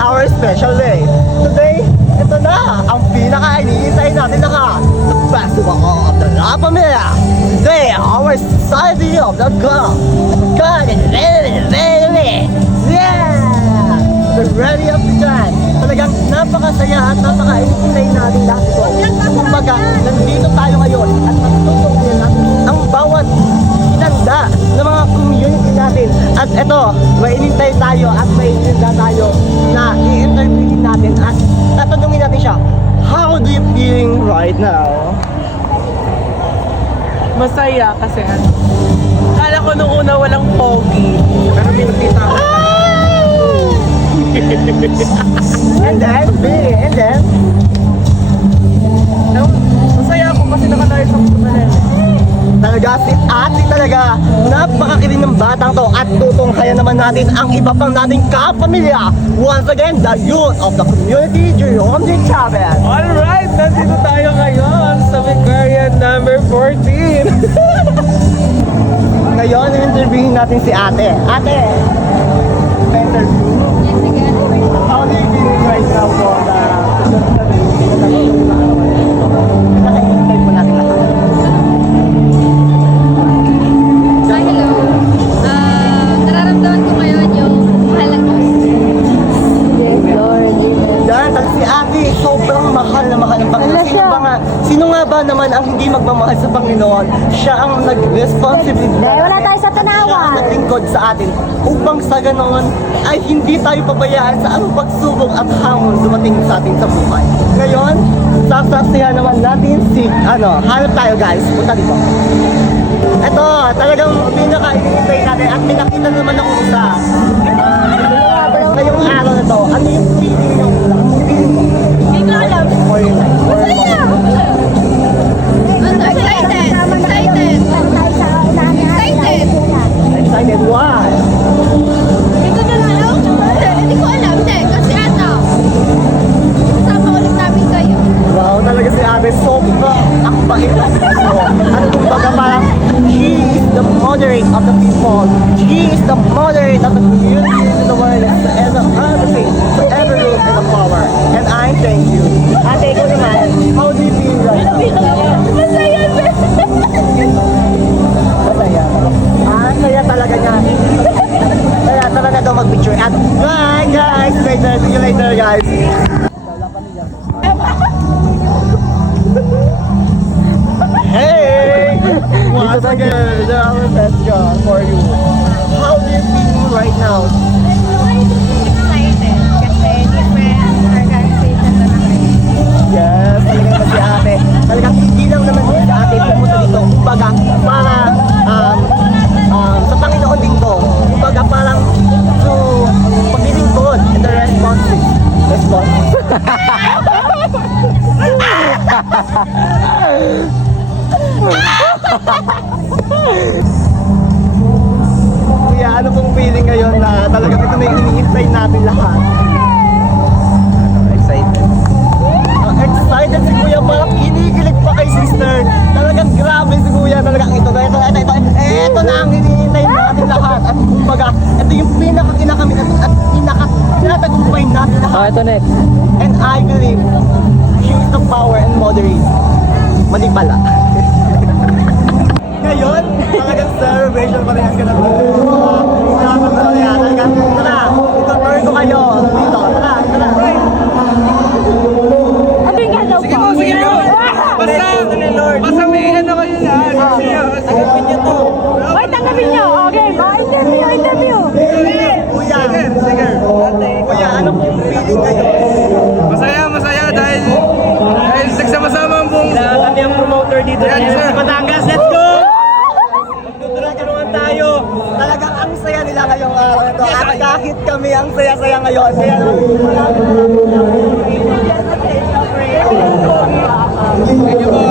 our special day. Today, ito na ang pinaka-iniintay natin lahat. The Festival of the La Familia. Today, our Society of the God. God is ready. Yeah! We're ready up to time. Talagang napakasaya at napaka-inintay natin lahat ito. Kumbaga, nandito tayo ngayon at matutungin natin ang bawat inanda ng mga community natin. At ito, may inintay tayo at may inanda tayo na i-interviewin natin at tatanungin natin siya, how do you feeling right now? Masaya kasi ano. Kala ko nung una walang pogi. Pero may nakita ko. And then, Masaya ako kasi nakalayo sa kumalan. talaga si ate talaga, napakakiling ng batang to at tutunghayan naman natin ang iba pang nating kapamilya. Once again, the youth of the community, Jerome D. Chavez. Alright, nandito tayo ngayon sa Vicarian number 14. Ngayon, interviewin natin si ate. Ate, interview. How do you feel right now po na pinaka-intay po natin lahat? Hello. Nararamdaman ko ngayon yung mahal ng Diyos. Yes, Lord. Yan, at si ate, sobrang mahal na mahal ng Panginoon. Sino nga ba naman ang hindi magmamahal sa Panginoon? Siya ang nag-responsibility. Dahil wala tayo sa tanawan. Siya ang naglingkod sa atin upang sa ganoon ay hindi tayo pabayaan sa anong pagsubok at hamon dumating sa atin sa buhay. Ngayon, sasaksihan naman natin si, hanap tayo guys, punta dito. Ito, talagang pinaka-inintay natin at pinakita naman ng isa. Ngayong araw na to, ano yung feeling nyo? Ang feeling mo? Hindi ko alam. Masaya! Excited! Excited? Why? Hindi ko na alam. Hindi ko alam. Hindi. Kasi ano, kasama ulit namin kayo. Wow, talaga si ate, sobrang akbait na ito. At kumbaga parang, she is the moderate of the people. She is the moderate of the community in the world and everything, for every room in the power. And I thank you. Ate, ikaw naman, how do you feel right now? Masaya! Masaya. Kaya talaga niya. Kaya talaga daw mag-picture. At bye guys! Later, see you later guys. Hey! Once again, our best job for you. How do you feel right now? Excited. Kasi different organization na namin. Yes, talaga naman si ate. Talaga hindi lang naman si ate pumunta dito. Kumbaga, para sa Panginoon din to. Kumbaga, parang to paglilingkod and the response. Kuya, ano pong feeling ngayon na talagang ito na yung iniintay natin lahat? Excited. Excited si Kuya, parang kinikilig pa kay sister. Talagang grabe si Kuya, talagang ito na ang hinihintay natin lahat. At kumbaga, ito yung pinaka-kinakamit at pinaka-tinatagumpay natin lahat. Ito next. And I believe, she is the power and moderate. Mali pala. Ngayon, talagang celebration pa rin ang ganun. Dapat na rin yan. Tara, itutur ko kayo. Dito, tara. Ano yung galaw Sige mo! Basta may ano kayo yan. Sagapin niyo to. Oy, tanggapin nyo. Okay. Interview. Kuya, Kuya, ano pong feeling kayo? Masaya dahil nagsama-sama ang buong Kami ang promoter dito Yan, sir. sa Batangas. Let's go! Magtutulungan tayo. Talagang ang saya nila ngayong araw ito. At kahit kami ang saya-saya ngayon. Kaya naman,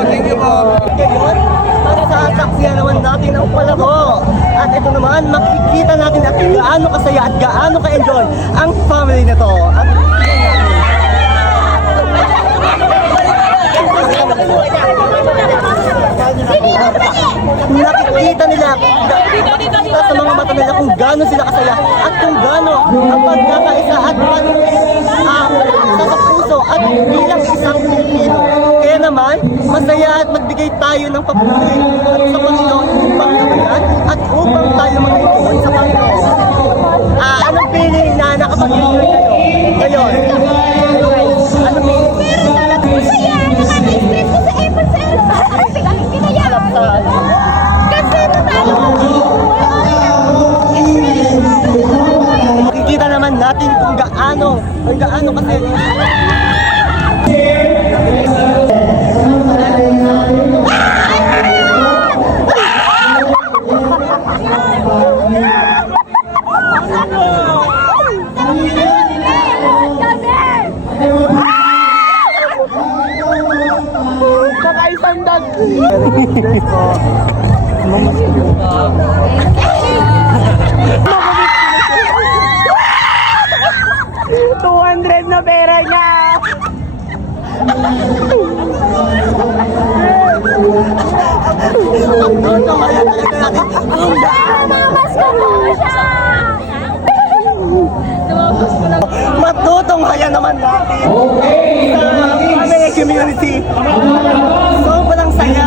Thank you po. ngayon, masasaksihan naman natin ang palaro. At ito naman, makikita natin at gaano kasaya at gaano ka-enjoy ang family nito. At Nakikita nila sa mga mata nila kung gaano sila kasaya at kung gaano ang pagkakaisa at sa puso at bilang isang Pilipino. Kaya naman, masaya at magbigay tayo ng papuri at sa Panginoon upang gabayan at upang tayo mag-ipon sa Panginoon. Anong feeling na nakapag-enjoy kayo? Ngayon, ano feeling? Masaya! Nakaka-stress ko sa effort sa Elsa. Kinaya! Kasi natalo ko. Makikita naman natin kung gaano kasaya. Kakaisang dag. $200 na pera niya. Matutunghayan naman natin sa family community. Sobrang saya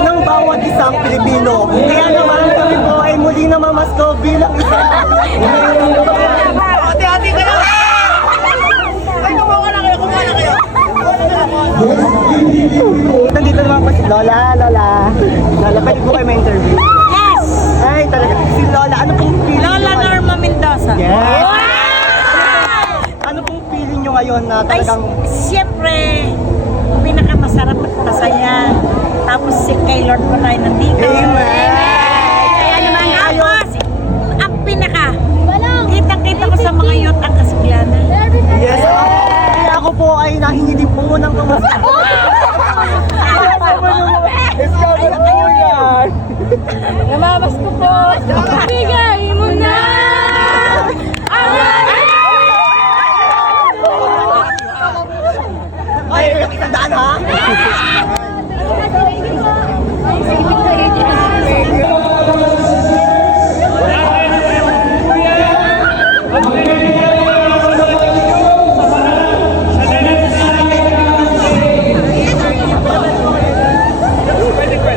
ng bawat isang Pilipino. Kaya naman kami po ay muli na mamasko bilang isa. Hati-hati kayo! Ay, kumuha na kayo! Nandito naman po si Lola. Lola, pwede po kayo ma-interview? Yes! Ay, talaga. Si Lola, ano pong feeling Lola nyo? Norma Mendoza. Yes! Ano pong feeling nyo ngayon na Ay, talagang... siyempre, pinakamasarap at masaya. Tapos kay Lord po tayo nandito. Amen! Kaya naman tapos, ang pinaka, kita-kita ko sa mga youth ang Kasiglana. Yes! Kaya ako po ay nahingi din po ng kamusta. Namamas ko po. Bigay mo na. Ay, tandaan ha?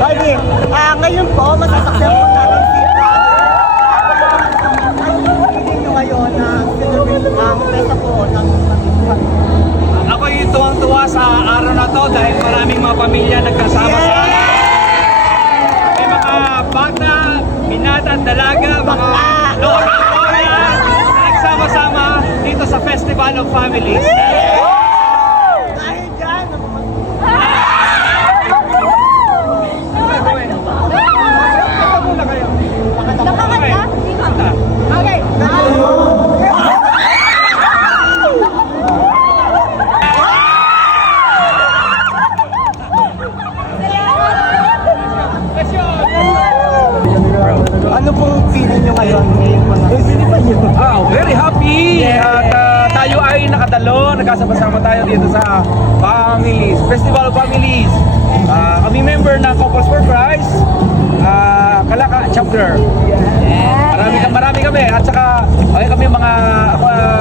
Bali, ngayon po, masasaksiyan po natin si Ano nyo ngayon na celebrate ang festa po ng Ako yung tuwang-tuwa sa araw na to dahil maraming mga pamilya nagkasama sa may mga bata, binata at dalaga, mga lola at lola na nagsama-sama dito sa Festival of Families. dahil dyan, Muna kayo. Nakakanta? Okay. ano pong feeling nyo ngayon? Very happy at tayo ay nakadalo, nagkasama-sama tayo dito sa Families, Festival of Families. Kami member ng Couples for Christ, Kalaka Chapter. Marami kami at saka ay kami mga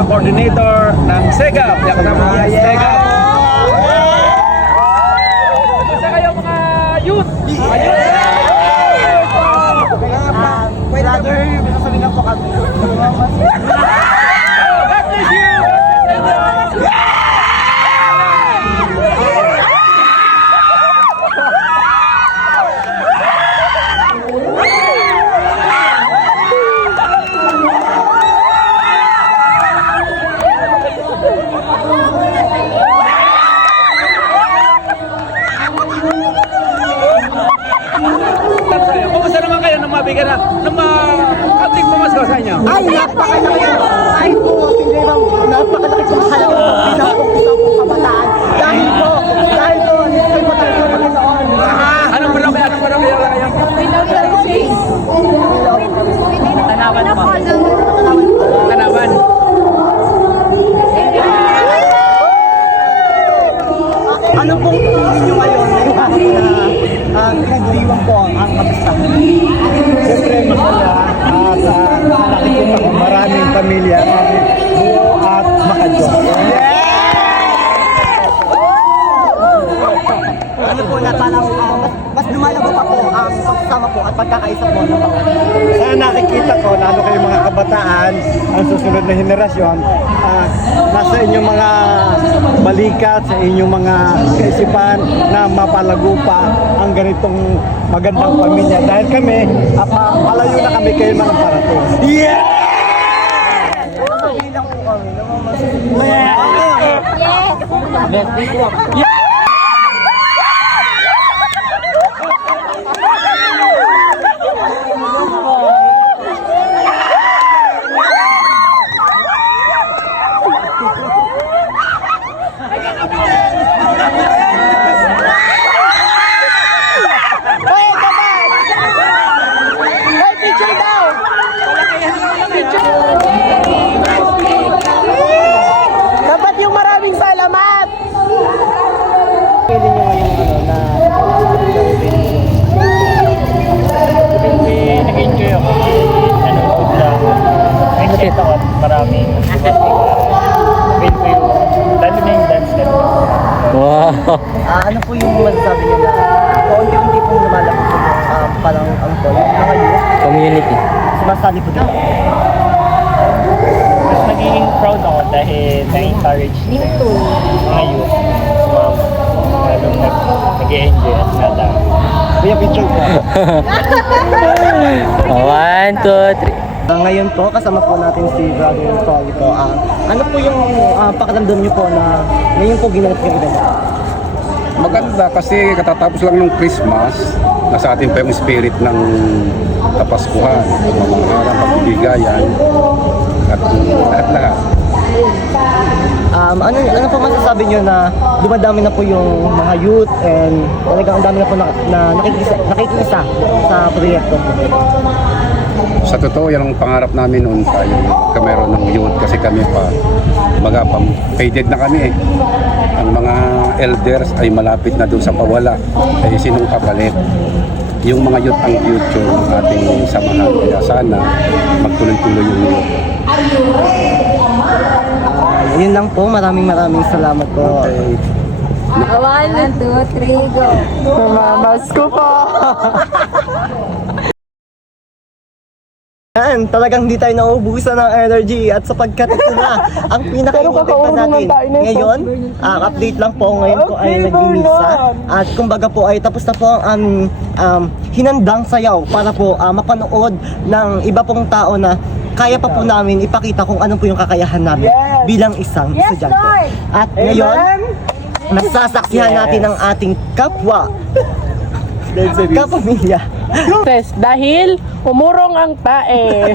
coordinator ng SEGAP. Kaya kasama ko yung SEGAP. Kasi kayo mga youth. Brother, sasabihin lang po kami. God bless you! Kumusta naman kayo nung mabigyan na, nung kating pumasok sa inyo? Ay, napakalaki pamilya namin buo at makadyo. Ano po na parang mas lumalago pa po ang pagsasama po at pagkakaisa po ng mga. Kaya nakikita ko, lalo kayong mga kabataan, ang susunod na henerasyon, nasa inyong mga balikat, sa inyong mga kaisipan na mapalago pa ang ganitong magandang pamilya. Dahil kami, palayo na kami kayo mga parating. Yeah! Sabihin lang po kami, Yes. Dapat yung maraming salamat! Feeling nyo ngayong na Nag-enjoy ako. Nanonood lang. Nakikita ko at maraming feel ko yung lalo na yung dance na. ano po yung masasabi nyo na kaunti-unti pong lumalabas po parang ang po, yung mga youth, Community. sumasali po dito. Mas nagiging proud ako dahil na-encourage yung mga youth sumama. Lalong nag-enjoy at nada. Kuya, picture po. 1, 2, 3. Ngayon po, kasama po natin si Brother Polly po. Ano po yung pakiramdam nyo po na ngayon po ginanap yung event? Maganda kasi katatapos lang ng Christmas, nasa atin pa yung spirit ng Kapaskuhan, pagmamahalan, pagbibigayan, at lahat-lahat. Ano po masasabi nyo na dumadami na po yung mga youth and talagang ang dami na po na nakikisa sa proyekto? Sa totoo, yan ang pangarap namin noon tayo. Meron ng youth kasi kami pa, faded na kami eh. Ang mga elders ay malapit na doon sa pawala. Eh, sinong kapalit? Yung mga youth ang future ng ating samahan. Kaya sana magtuloy-tuloy yung youth. Yun lang po, maraming salamat po. Okay. 1, 2, 3, go. Mamas ko po! Yan, talagang hindi tayo nauubusan ng energy at sapagkat ito na ang pinaka-important pa natin. Ngayon, update lang po ngayon ko ay nag-misa at kumbaga po ay tapos na po ang hinandang sayaw para po mapanood ng iba pong tao na kaya pa po namin ipakita kung ano po yung kakayahan namin bilang isang estudyante. At ngayon, nasasaksihan natin ang ating kapwa, kapamilya. Dahil umurong ang tae.